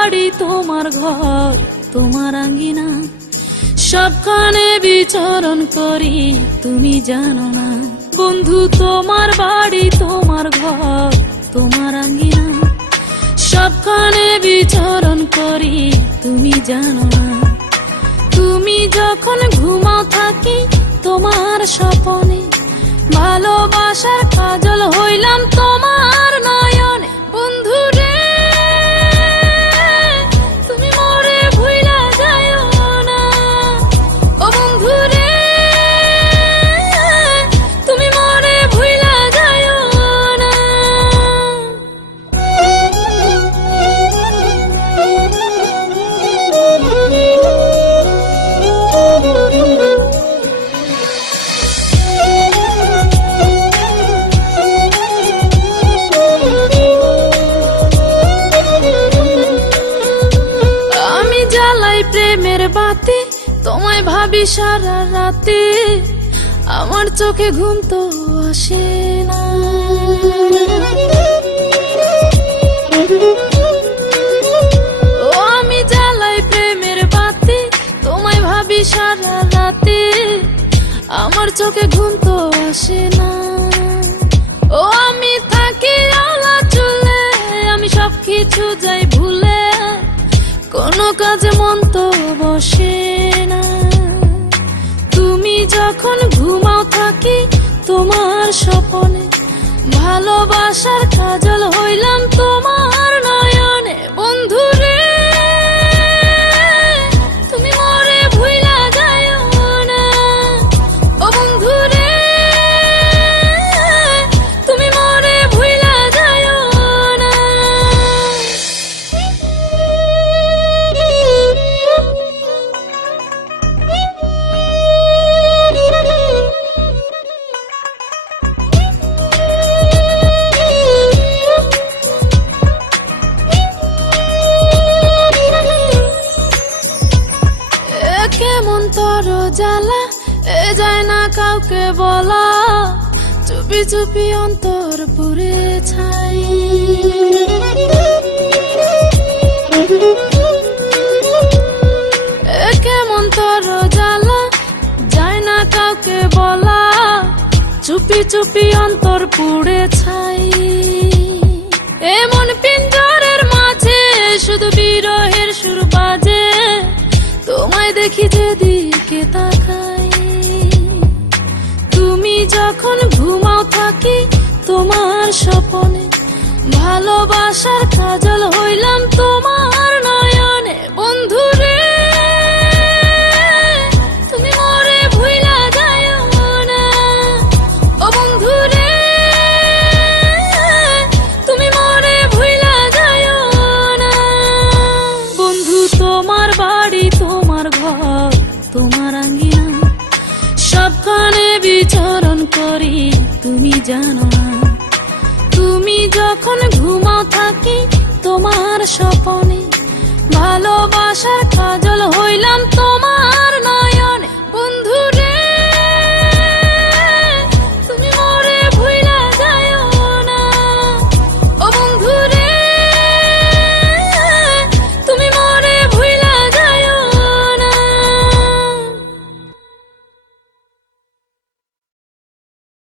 বাড়ি তোমার ঘর তোমার আঙ্গিনা, সবখানে বিচরণ করি তুমি জানো না। বন্ধু তোমার বাড়ি তোমার ঘর তোমার আঙ্গিনা, সবখানে বিচরণ করি তুমি জানো না। তুমি যখন ঘুমাও থাকি তোমার স্বপনে, ভালোবাসার কাজল হইলাম তোমার নয়নে। বন্ধু রে তুমি মরে ভুইলা যাইও না, ও বন্ধু রে তুমি মরে ভুইলা যাইও না। প্রেমের বাতি তোমায় ভাবি সারা রাতে, আমার চোখে ঘুম তো আসে না। ও আমি জ্বালাই প্রেমের বাতি তোমায় ভাবি সারা রাতে, আমার চোখে ঘুম তো আসে না। ও আমি থাকি আলা চুলে, আমি সবকিছু যাই ভুলে, কোনো কাজে মন তো বসে না। তুমি যখন ঘুমাও থাকি তোমার স্বপনে, ভালোবাসার কাজল হইলাম তোমার নয়নে। বন্ধু রে তুমি মরে ভুইলা যাইও না, ও বন্ধু রে তুমি মরে ভুইলা যাইও না। কেমন তর জ্বালা এ যায় না কাউকে বলা, চুপি চুপি অন্তর পুড়ে ছাই। কেমন তর জ্বালা যায় না কাউকে বলা, চুপি চুপি অন্তর পুড়ে ছাই। এমন পিঞ্জরের মাঝে শুধু বিরহের সুর বাজে, তোমায় দেখি যেদিকে তাকাই। তুমি যখন ঘুমাও থাকি তোমার স্বপনে, ভালোবাসার কাজল হইলাম তোমার নয়নে। বন্ধু রে তুমি মরে ভুইলা যাইও না, ও বন্ধু রে তুমি মরে ভুইলা যাইও না। বন্ধু তোমার বাড়ি তোমার ঘর তোমার আঙ্গিনা, সবখানে বিচরণ করি তুমি জানো না। তুমি যখন ঘুমাও থাকি তোমার স্বপনে, ভালোবাসার কাজল হইলাম তোমার না।